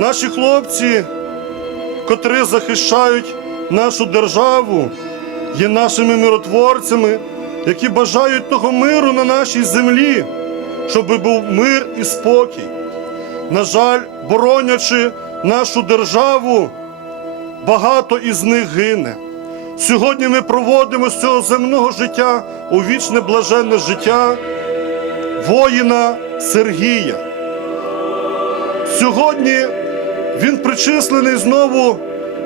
Наші хлопці, котрі захищають нашу державу, є нашими миротворцями, які бажають того миру на нашій землі, щоб був мир і спокій. На жаль, боронячи нашу державу, багато із них гине. Сьогодні ми проводимо з цього земного життя у вічне блаженне життя воїна Сергія. Сьогодні він причислений знову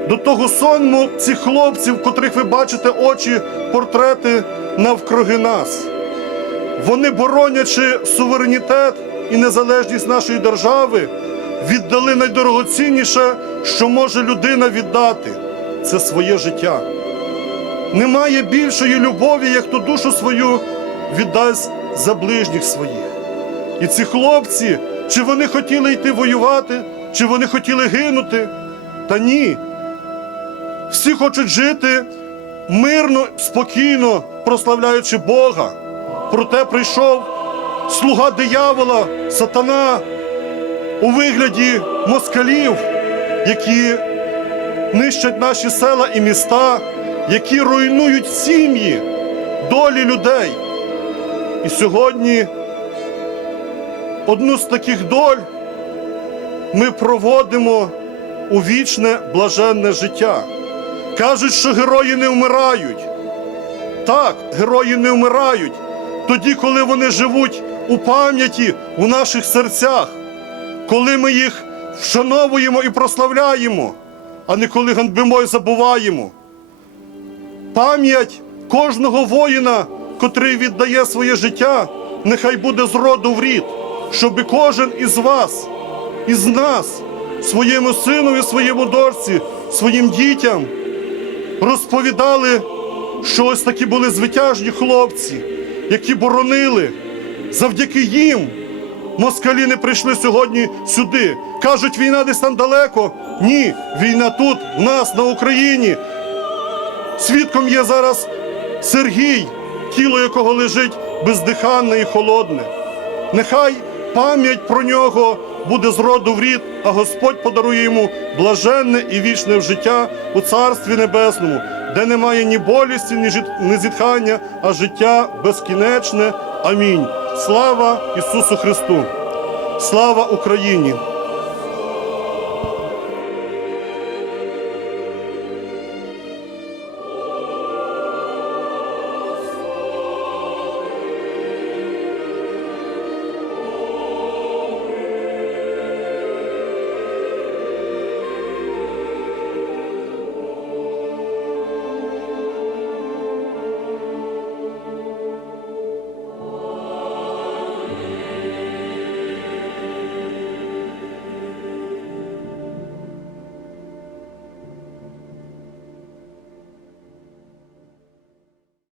до того сонму цих хлопців, котрих ви бачите очі, портрети навкруги нас. Вони, боронячи суверенітет і незалежність нашої держави, віддали найдорогоцінніше, що може людина віддати це своє життя. Немає більшої любові, як ту душу свою віддасть за ближніх своїх. І ці хлопці, чи вони хотіли йти воювати, чи вони хотіли гинути? Та ні. Всі хочуть жити мирно, спокійно, прославляючи Бога. Проте прийшов слуга диявола, сатана у вигляді москалів, які нищать наші села і міста, які руйнують сім'ї, долі людей. І сьогодні одну з таких доль ми проводимо у вічне блаженне життя. Кажуть, що герої не вмирають. Так, герої не вмирають тоді, коли вони живуть у пам'яті у наших серцях, коли ми їх вшановуємо і прославляємо, а не коли ганьбимо і забуваємо. Пам'ять кожного воїна, котрий віддає своє життя, нехай буде з роду в рід, щоб кожен із вас, із нас, своєму синові, своєму дочці, своїм дітям розповідали, що ось такі були звитяжні хлопці, які боронили. Завдяки їм москалі не прийшли сьогодні сюди. Кажуть, війна десь там далеко. Ні, війна тут, в нас, на Україні. Свідком є зараз Сергій, тіло якого лежить бездиханне і холодне. Нехай пам'ять про нього буде з роду в рід, а Господь подарує йому блаженне і вічне життя у Царстві Небесному, де немає ні болісті, ні жит- ні зітхання, а життя безкінечне. Амінь. Слава Ісусу Христу! Слава Україні!